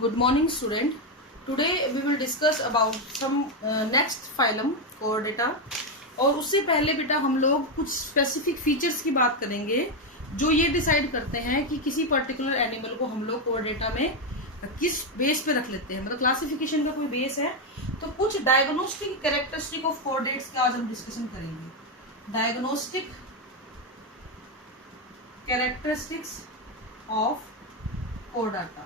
Good morning, student. Today we will discuss about some next phylum chordata. और उससे पहले बेटा हम लोग कुछ स्पेसिफिक फीचर्स की बात करेंगे जो ये डिसाइड करते हैं कि किसी पर्टिकुलर एनिमल को हम लोग कोर्डेटा में किस बेस पे रख लेते हैं, मतलब क्लासिफिकेशन का कोई बेस है। तो कुछ डायग्नोस्टिक कैरेक्टरिस्टिक ऑफ कोर्डेट्स का आज हम डिस्कशन करेंगे। Diagnostic characteristics of Chordata.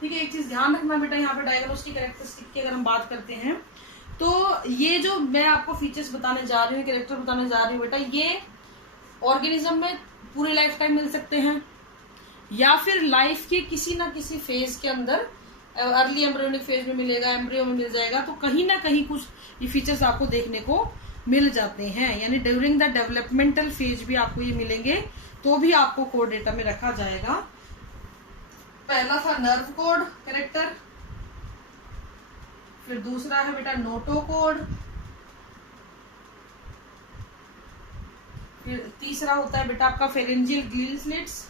ठीक है, एक चीज ध्यान रखना बेटा, यहाँ पे डायग्नोस्टिक कैरेक्टरिस्टिक की अगर हम बात करते हैं तो ये जो मैं आपको फीचर्स बताने जा रही हूँ, कैरेक्टर बताने जा रही हूँ बेटा, ये ऑर्गेनिज्म में पूरी लाइफ टाइम मिल सकते हैं या फिर लाइफ के किसी ना किसी फेज के अंदर, अर्ली एम्ब्रियोनिक फेज में मिलेगा, एम्ब्रियो में मिल जाएगा, तो कहीं ना कहीं कुछ ये फीचर्स आपको देखने को मिल जाते हैं। यानी ड्यूरिंग द डेवलपमेंटल फेज भी आपको ये मिलेंगे, तो भी आपको कोर्डेटा में रखा जाएगा। पहला था नर्व कोड कैरेक्टर, फिर दूसरा है बेटा नोटोकोड, फिर तीसरा होता है बेटा आपका फेरेंजियल ग्लिल स्लिट्स,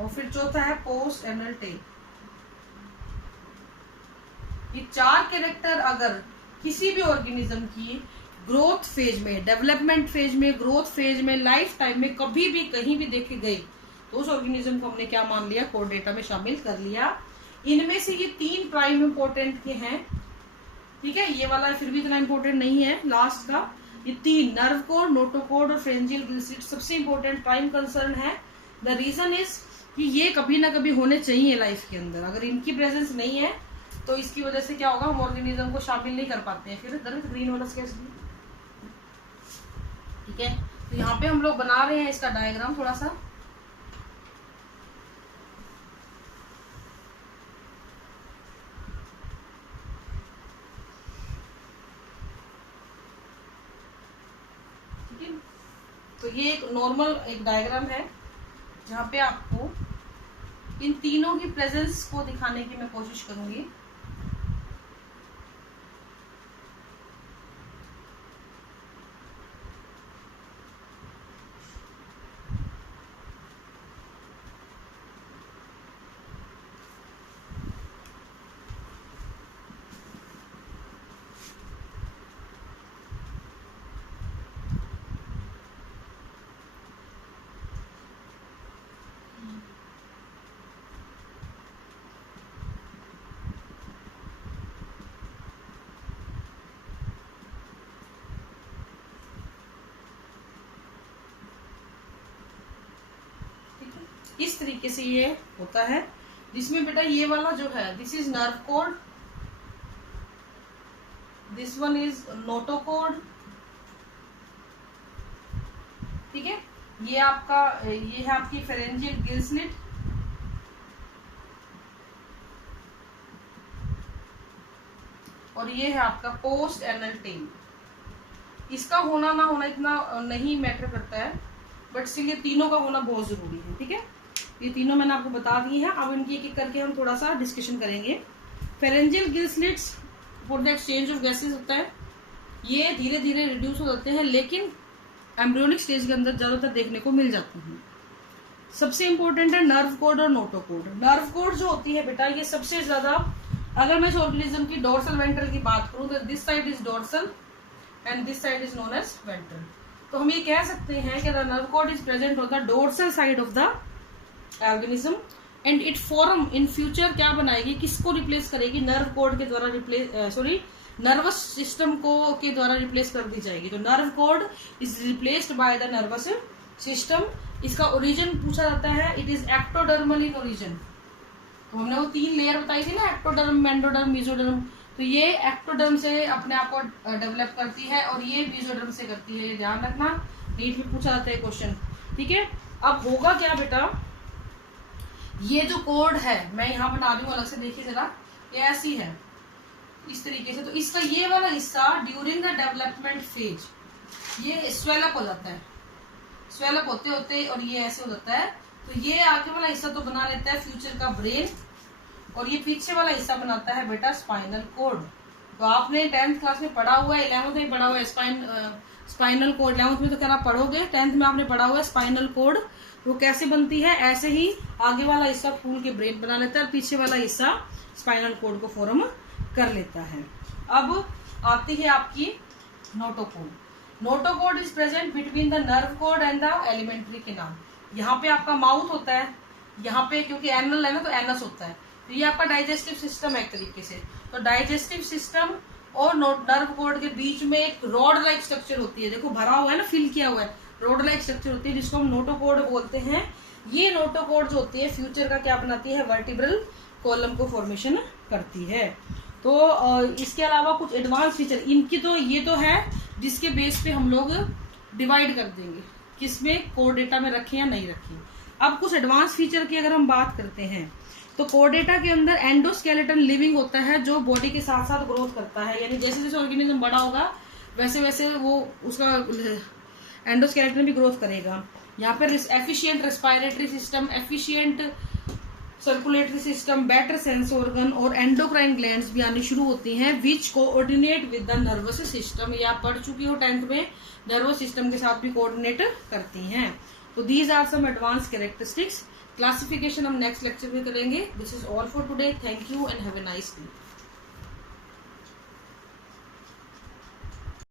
और फिर चौथा है पोस्ट एनल टेल। ये चार कैरेक्टर अगर किसी भी ऑर्गेनिज्म की ग्रोथ फेज में, डेवलपमेंट फेज में, ग्रोथ फेज में, लाइफ टाइम में कभी भी कहीं भी देखे गए तो उस ऑर्गेनिज्म को हमने क्या मान लिया, कोर्डेटा में शामिल कर लिया। इनमें से ये तीन प्राइम इंपोर्टेंट के हैं, ठीक है, ये वाला फिर भी इतना इंपोर्टेंट नहीं है लास्ट का। ये तीन नर्व कोड, नोटोकोड और फेरेंजियल ग्लिल स्लिट्स सबसे इंपोर्टेंट प्राइम कंसर्न है। द रीजन इज कि ये कभी ना कभी होने चाहिए लाइफ के अंदर। अगर इनकी प्रेजेंस नहीं है तो इसकी वजह से क्या होगा, हम ऑर्गेनिज्म को शामिल नहीं कर पाते हैं। फिर ग्रीन वाला स्केच, ठीक है। तो यहाँ पे हम लोग बना रहे हैं इसका डायग्राम थोड़ा सा। ठीक है, तो ये एक नॉर्मल एक डायग्राम है जहाँ पे आपको इन तीनों की प्रेजेंस को दिखाने की मैं कोशिश करूंगी। इस तरीके से ये होता है, जिसमें बेटा ये वाला जो है this is nerve code, this one is notochord, ठीक है। ये आपका ये है आपकी फेरेंजियल ग्लिल स्लिट, और ये है आपका पोस्ट एनल टेल। इसका होना ना होना इतना नहीं मैटर करता है, बट स्टिल ये तीनों का होना बहुत जरूरी है, ठीक है। ये तीनों मैंने आपको बता दिए हैं। अब इनकी एक एक करके हम थोड़ा सा डिस्कशन करेंगे। Pharyngeal gill slits for the exchange of gases होता है, ये धीरे धीरे रिड्यूस हो जाते हैं, लेकिन एम्ब्रियोनिक स्टेज के अंदर ज्यादातर देखने को मिल जाते हैं। सबसे इंपॉर्टेंट है नर्व कोड और नोटोकोड। नर्व कोड जो होती है बेटा, ये सबसे ज्यादा, अगर मैं इस ऑर्गेनिज्म की डोर्सल वेंट्रल की बात करूं तो this side is dorsal and this side is known as ventral. तो हम ये कह सकते हैं कि the nerve cord is present on the dorsal side of the organism and it form in future क्या बनाएगी, किसको रिप्लेस करेगी, नर्व कोड के द्वारा रिप्लेस, नर्वस सिस्टम को के द्वारा रिप्लेस कर दी जाएगी। तो nerve cord is replaced by the nervous system. इसका ओरिजिन पूछा जाता है, it is ectodermal in origin. तो हमने वो तीन लेयर बताई थी ना, एक्टोडर्म, मेंडोडर्म, मेसोडर्म। तो ये एक्टोडर्म से अपने आप को डेवलप करती है और ये मेसोडर्म से करती है। ये ध्यान रखना, नीट में पूछा जाता है क्वेश्चन, ठीक है। अब होगा क्या बेटा, ये जो कोड है मैं यहाँ बना रही हूँ अलग से, देखिए जरा, ये ऐसी है इस तरीके से। तो इसका ये वाला हिस्सा ड्यूरिंग द डेवलपमेंट फेज ये स्वेलअप हो जाता है, स्वेलअप होते होते और ये ऐसे हो जाता है। तो ये आगे वाला हिस्सा तो बना लेता है फ्यूचर का ब्रेन, और ये पीछे वाला हिस्सा बनाता है बेटा स्पाइनल कोड। तो आपने 10th क्लास में पढ़ा हुआ है, 11th में पढ़ा हुआ है स्पाइनल कोड। 11th में तो क्या आप पढ़ोगे, 10th में आपने पढ़ा हुआ है स्पाइनल कोड। वो कैसे बनती है, ऐसे ही आगे वाला हिस्सा फूल के ब्रेन बना लेता है और पीछे वाला हिस्सा स्पाइनल कोड को फॉर्म कर लेता है। अब आती है आपकी notochord. Notochord is present between the nerve code and the alimentary canal. यहाँ पे आपका माउथ होता है, यहाँ पे क्योंकि एनल है ना तो एनस होता है, तो ये आपका डाइजेस्टिव सिस्टम है एक तरीके से। तो डाइजेस्टिव सिस्टम और नर्व कोड के बीच में एक रॉड लाइक स्ट्रक्चर होती है, देखो भरा हुआ है ना, फिल किया हुआ है, रॉड लाइक स्ट्रक्चर होती है जिसको हम नोटोकोड बोलते हैं। ये नोटोकोड जो होती है फ्यूचर का क्या बनाती है, वर्टिब्रल कॉलम को फॉर्मेशन करती है। तो इसके अलावा कुछ एडवांस फीचर इनकी, तो ये तो है जिसके बेस पे हम लोग डिवाइड कर देंगे किसमें कोर डेटा में रखें या नहीं रखें। अब कुछ एडवांस फीचर की अगर हम बात करते हैं तो कोर डेटा के अंदर एंडोस्केलेटन लिविंग होता है जो बॉडी के साथ साथ ग्रोथ करता है, यानी जैसे जैसे ऑर्गेनिज्म बड़ा होगा वैसे वैसे वो उसका एंडोस्केलेटन भी ग्रोथ करेगा। यहाँ पर efficient respiratory system, efficient circulatory system, better sense organ और एंडोक्राइन ग्लैंड्स भी आनी शुरू होती हैं which coordinate with the nervous system. ये आप पढ़ चुकी हो 10th में, नर्वस सिस्टम के साथ भी कोऑर्डिनेट करती हैं। तो these are some advance characteristics. Classification हम नेक्स्ट लेक्चर में करेंगे। This is all for today. Thank you and have a nice day.